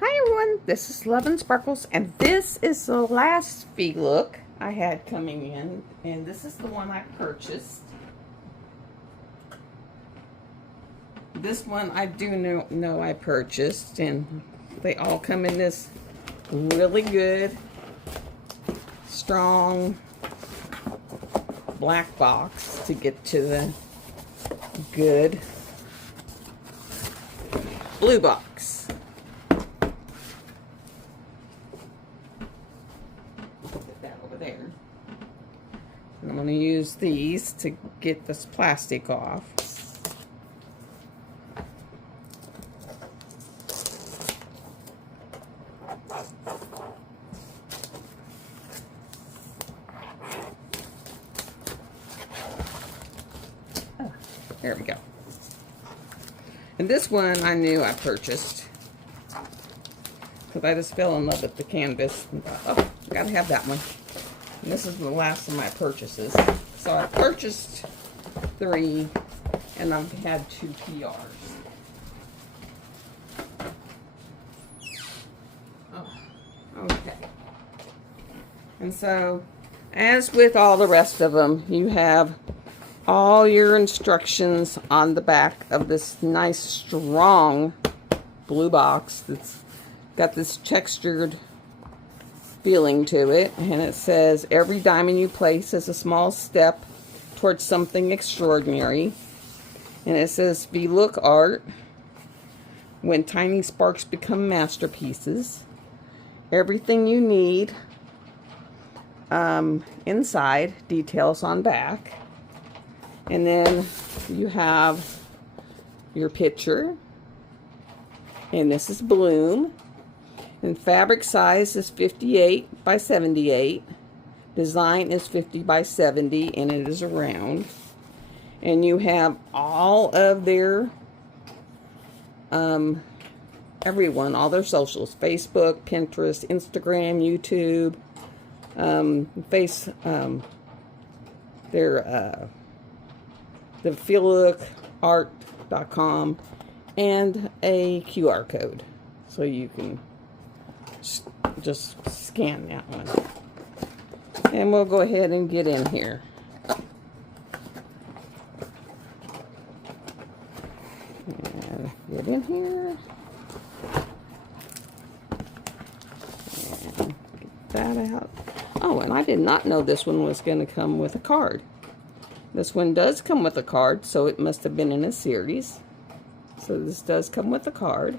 Hi everyone, this is Love and Sparkles, and this is the last V-Look I had coming in, and this is the one I purchased. This one I do know I purchased, and they all come in this really good, strong black box to get to the good blue box. Put that over there. And I'm going to use these to get this plastic off. Oh, there we go. And this one I knew I purchased because I just fell in love with the canvas and thought, oh, I gotta have that one. And this is the last of my purchases. So I purchased 3 and I've had 2 PRs. Oh, okay. And so, as with all the rest of them, you have all your instructions on the back of this nice, strong blue box that's got this textured feeling to it. And it says, every diamond you place is a small step towards something extraordinary. And it says, V-Look art, when tiny sparks become masterpieces. Everything you need inside, details on back. And then you have your picture, and this is Bloom, and fabric size is 58 by 78, design is 50 by 70, and it is a round. And you have all of their everyone, all their socials: Facebook, Pinterest, Instagram, YouTube, the feellookart.com, and a QR code, so you can just scan that one. And we'll go ahead and get in here. And get in here. And get that out. Oh, and I did not know this one was going to come with a card. This one does come with a card, so it must have been in a series. So this does come with a card.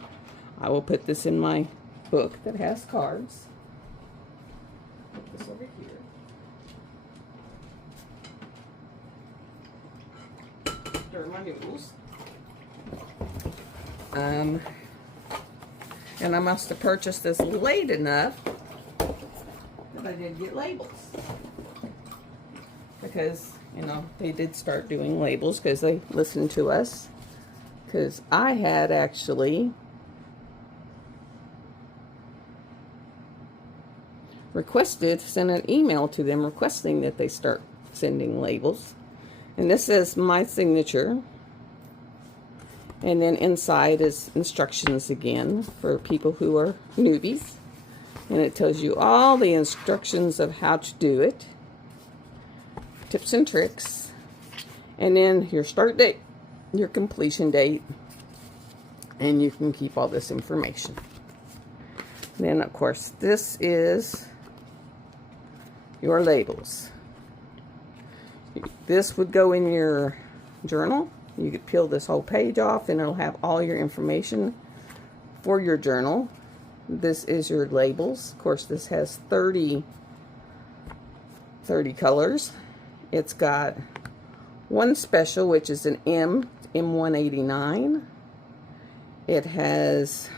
I will put this in my book that has cards. Put this over here. Stir my noodles. And I must have purchased this late enough that I did get labels. Because, you know, they did start doing labels because they listened to us. Because I had actually sent an email to them requesting that they start sending labels. And this is my signature. And then inside is instructions again for people who are newbies. And it tells you all the instructions of how to do it. Tips and tricks, and then your start date, your completion date, and you can keep all this information. And then, of course, this is your labels. This would go in your journal. You could peel this whole page off, and it'll have all your information for your journal. This is your labels. Of course, this has 30 colors. It's got one special, which is an M189. It has,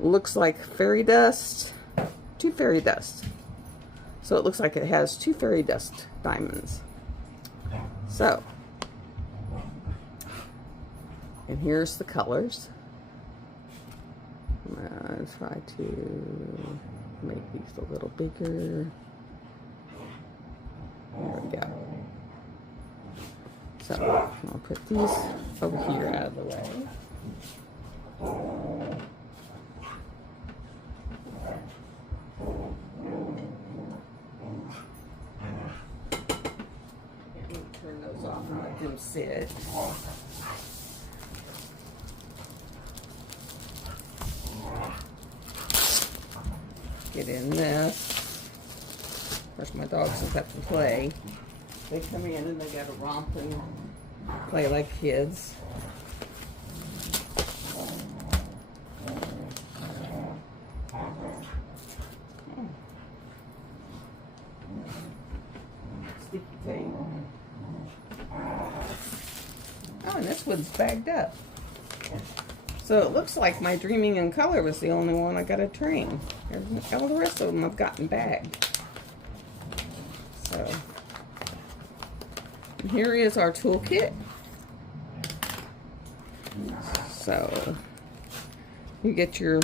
looks like fairy dust, 2 fairy dust. So it looks like it has 2 fairy dust diamonds. So, and here's the colors. I'm gonna try to make these a little bigger. There we go. So I'll put these over here out of the way. them sit. Get in this. Of course, my dogs will have to play. They come in and they gotta romp and play like kids. Sticky tape. Oh, and this one's bagged up. So it looks like my Dreaming in Color was the only one I got to train. All the rest of them I've gotten bagged. So here is our toolkit. So you get your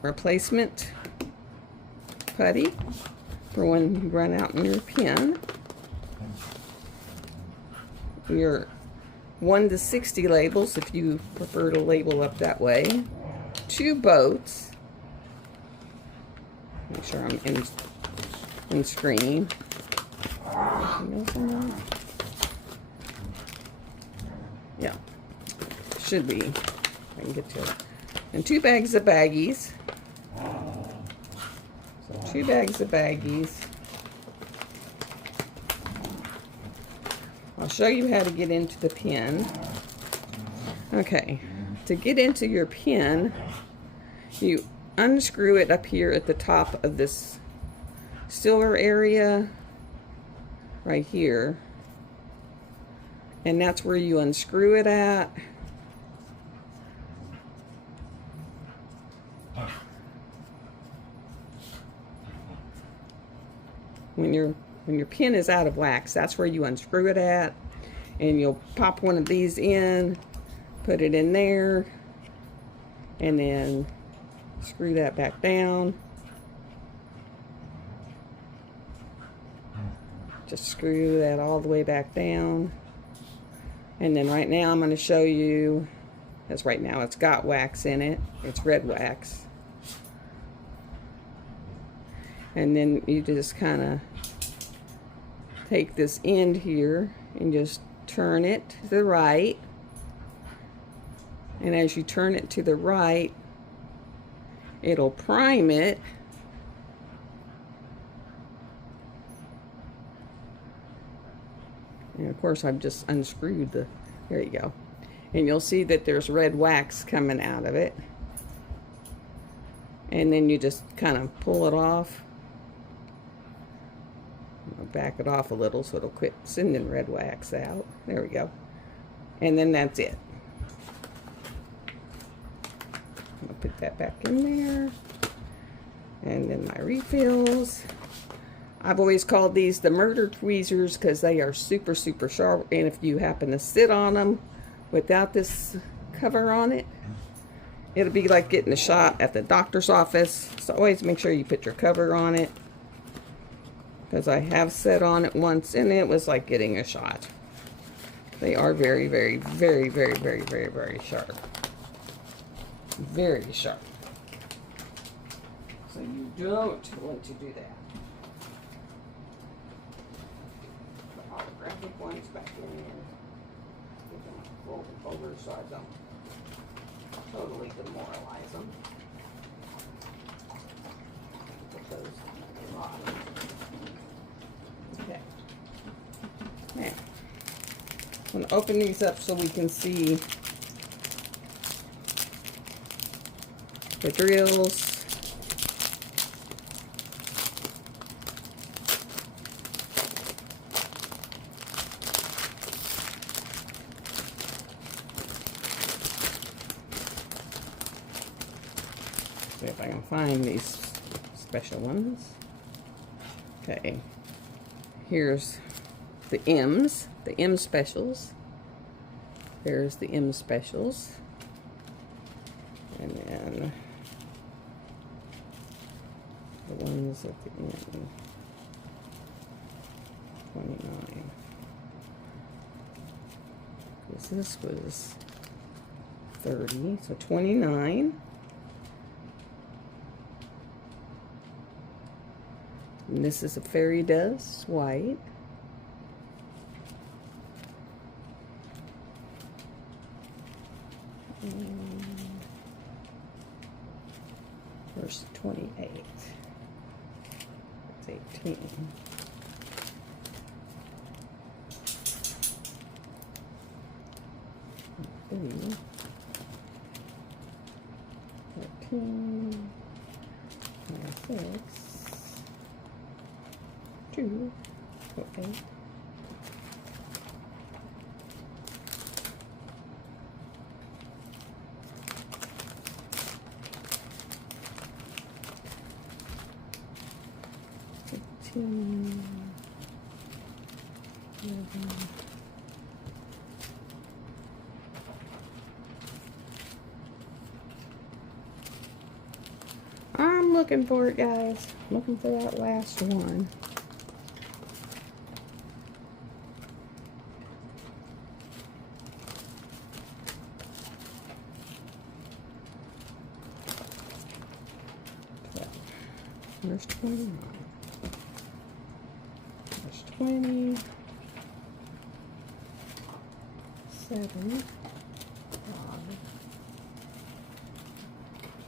replacement putty for when you run out in your pen. Your 1 to 60 labels if you prefer to label up that way. 2 boats. Make sure I'm in screen. Yeah, should be. I can get to it. And 2 bags of baggies. So 2 bags of baggies. I'll show you how to get into the pen. Okay, to get into your pen, you unscrew it up here at the top of this silver area right here, and that's where you unscrew it at. When your pen is out of wax, that's where you unscrew it at, and you'll pop one of these in, put it in there, and then screw that back down. Just screw that all the way back down. And then right now I'm going to show you, as right now it's got wax in it, it's red wax. And then you just kind of take this end here and just turn it to the right. And as you turn it to the right, it'll prime it. And of course I've just unscrewed the, there you go. And you'll see that there's red wax coming out of it. And then you just kind of pull it off. I'll back it off a little so it'll quit sending red wax out. There we go. And then that's it. I'll put that back in there. And then my refills. I've always called these the murder tweezers because they are super, super sharp. And if you happen to sit on them without this cover on it, it'll be like getting a shot at the doctor's office. So always make sure you put your cover on it, because I have sat on it once and it was like getting a shot. They are very, very, very, very, very, very, very sharp. Very sharp. So you don't want to do that. The holographic ones back in. Get them folded over so I don't totally demoralize them. Put those on the bottom. Okay. Now, I'm going to open these up so we can see the drills. See if I can find these special ones. Okay. Here's the M's, the M specials. There's the M specials. And then the ones at the end. 29. Because this was 30, so 29. And this is a fairy dust white. Verse 28. It's 18. Three, 13, 26, 2, okay. I'm looking for it, guys. Looking for that last one. There's 29. There's 20. 7. 5.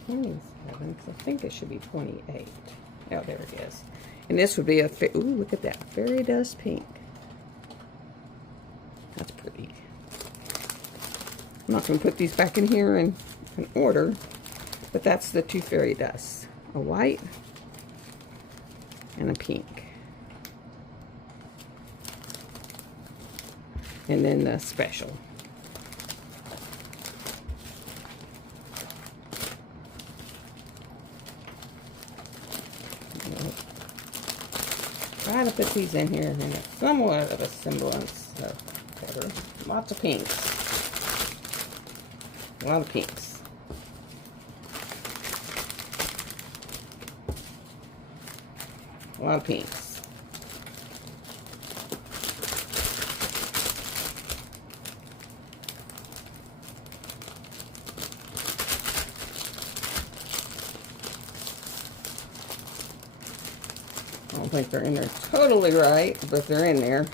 27. Because I think it should be 28. Oh, there it is. And this would be a, ooh, look at that. Fairy dust pink. That's pretty. I'm not going to put these back in here in order. But that's the two fairy dusts. A white and a pink. And then the special. Try to put these in here in a somewhat of a semblance of better. Lots of pinks. A lot of pinks. A lot of pinks. I don't think they're in there totally right, but they're in there.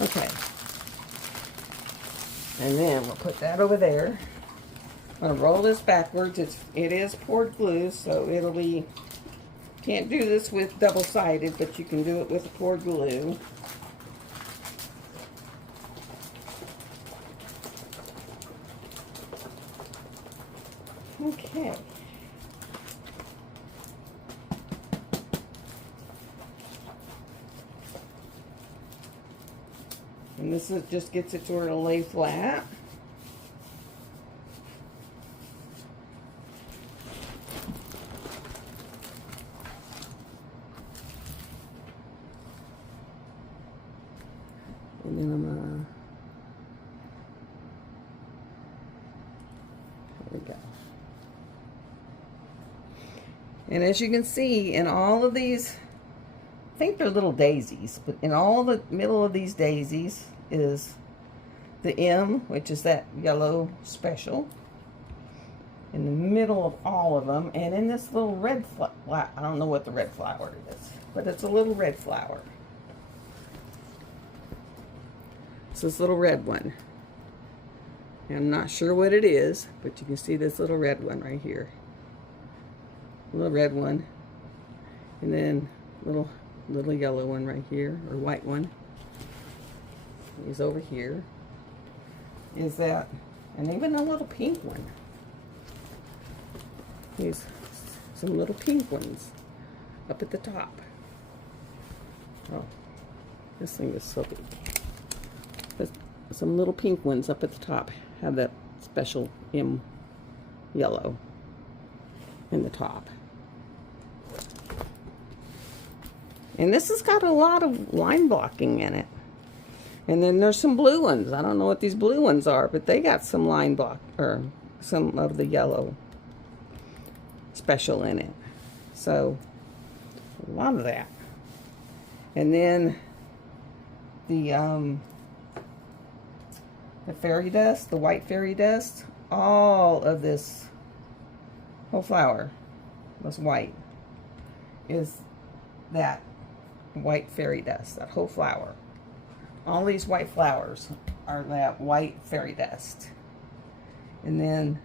Okay. And then we'll put that over there. I'm going to roll this backwards. It is poured glue, so it'll be, can't do this with double-sided, but you can do it with poured glue. Okay. And this is, just gets it to where it'll lay flat. And then I'm gonna, there we go. And as you can see, in all of these, I think they're little daisies, but in all the middle of these daisies is the M, which is that yellow special. In the middle of all of them, and in this little red flower, I don't know what the red flower is, but it's a little red flower. It's this little red one. And I'm not sure what it is, but you can see this little red one right here. Little red one, and then little yellow one right here, or white one. Is over here. Is that, and even a little pink one. These some little pink ones up at the top. Oh, this thing is so big. There's some little pink ones up at the top have that special M yellow in the top. And this has got a lot of line blocking in it. And then there's some blue ones. I don't know what these blue ones are, but they got some line block, or some of the yellow special in it. So, a lot of that. And then the fairy dust, the white fairy dust, all of this whole flower, this white, is that white fairy dust, that whole flower. All these white flowers are that white fairy dust. And then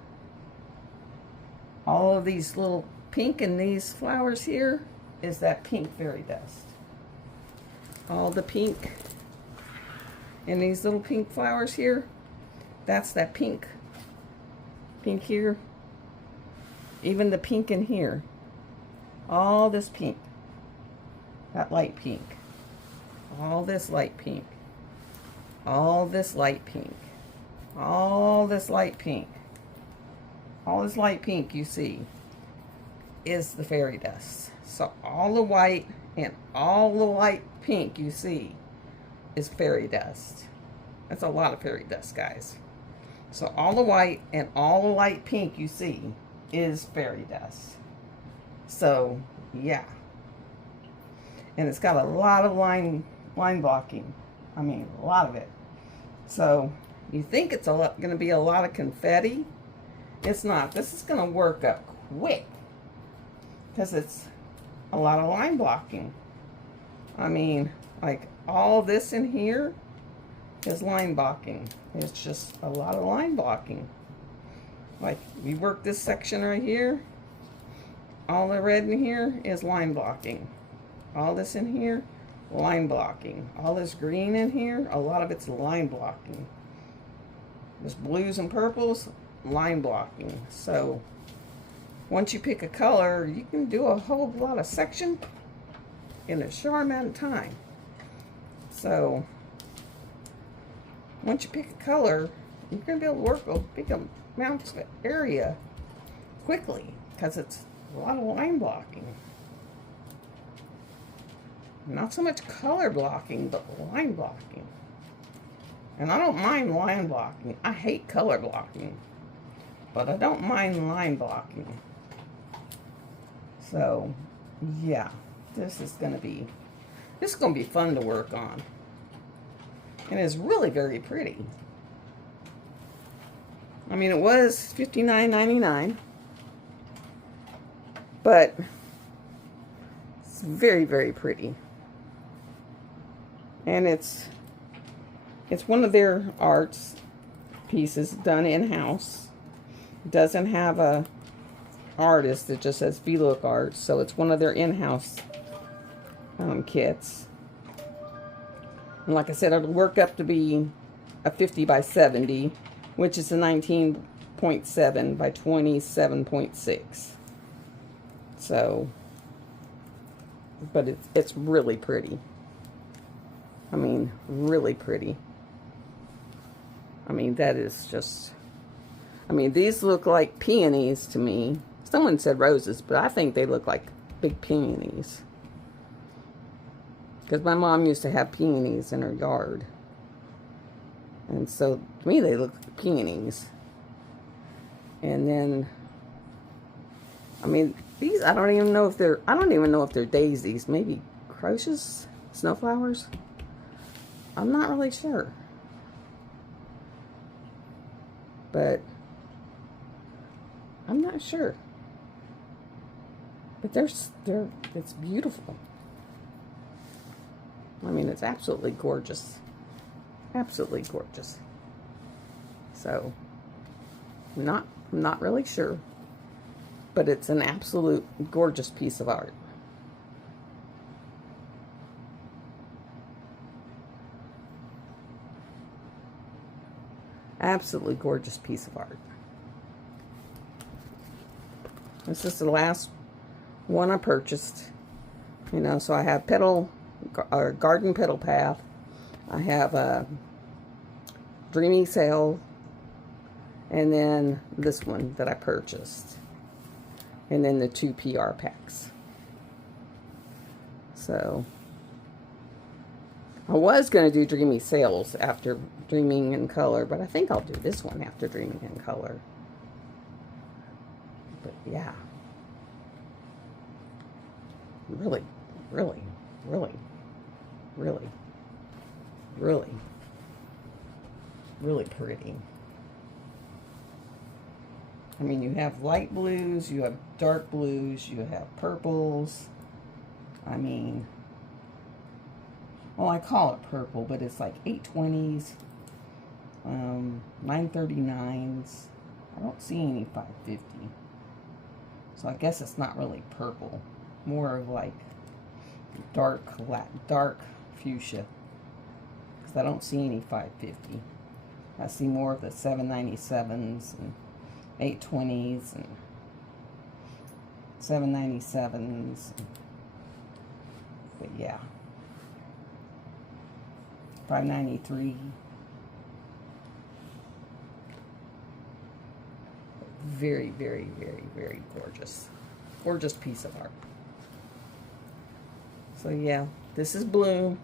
all of these little pink in these flowers here is that pink fairy dust. All the pink in these little pink flowers here, that's that pink. Pink here. Even the pink in here. All this pink. That light pink. All this light pink. All this light pink. All this light pink. All this light pink you see is the fairy dust. So all the white and all the light pink you see is fairy dust. That's a lot of fairy dust, guys. So all the white and all the light pink you see is fairy dust. So yeah. And it's got a lot of line blocking. I mean, a lot of it. So you think it's going to be a lot of confetti? It's not. This is going to work up quick because it's a lot of line blocking. I mean, like all this in here is line blocking. It's just a lot of line blocking. Like you work this section right here, all the red in here is line blocking. All this in here, line blocking. All this green in here, a lot of it's line blocking. This blues and purples, line blocking. So once you pick a color, you can do a whole lot of section in a short amount of time. So once you pick a color, you're going to be able to work a big amount of area quickly because it's a lot of line blocking. Not so much color blocking, but line blocking. And I don't mind line blocking. I hate color blocking. But I don't mind line blocking. So, yeah. This is going to be fun to work on. And it's really very pretty. I mean, it was $59.99. But it's very, very pretty. And it's one of their arts pieces done in-house. It doesn't have a artist. It just says V-Look Art. So it's one of their in-house kits. And like I said, it'll work up to be a 50 by 70, which is a 19.7 by 27.6. So, but it's really pretty. I mean, really pretty. I mean, that is just, I mean, these look like peonies to me. Someone said roses, but I think they look like big peonies. Because my mom used to have peonies in her yard. And so, to me, they look like peonies. And then, I mean, these, I don't even know if they're daisies. Maybe crocuses? Snowflowers? I'm not really sure. But I'm not sure. But it's beautiful. I mean, it's absolutely gorgeous. Absolutely gorgeous. So, I'm not really sure. But it's an absolute gorgeous piece of art. Absolutely gorgeous piece of art. This is the last one I purchased. You know, so I have garden petal path. I have a dreamy sail, and then this one that I purchased, and then the 2 PR packs. So I was going to do Dreamy Sails after Dreaming in Color, but I think I'll do this one after Dreaming in Color. But yeah. Really, really, really, really, really, really pretty. I mean, you have light blues, you have dark blues, you have purples. I mean, well, I call it purple, but it's like 820s, 939s. I don't see any 550. So I guess it's not really purple. More of like dark fuchsia. Because I don't see any 550. I see more of the 797s and 820s and 797s. But yeah. 593. Very, very, very, very gorgeous. Gorgeous piece of art. So yeah, this is Bloom.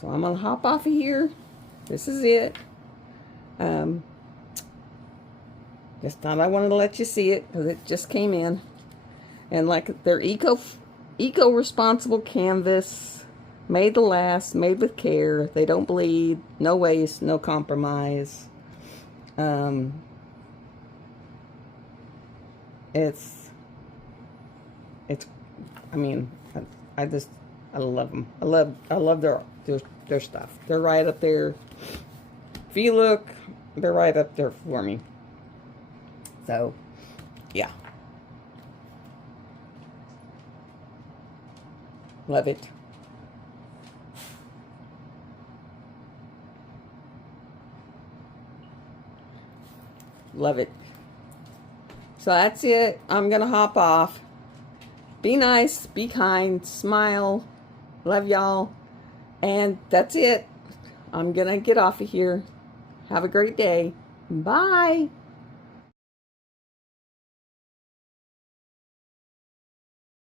So I'm gonna hop off of here. This is it. Just thought I wanted to let you see it because it just came in. And like they're eco-responsible canvas, made to last, made with care. They don't bleed, no waste, no compromise. It's I mean, I love them. I love their stuff. They're right up there. If you look, they're right up there for me. So, yeah. Love it. Love it. So that's it. I'm going to hop off. Be nice. Be kind. Smile. Love y'all. And that's it. I'm going to get off of here. Have a great day. Bye.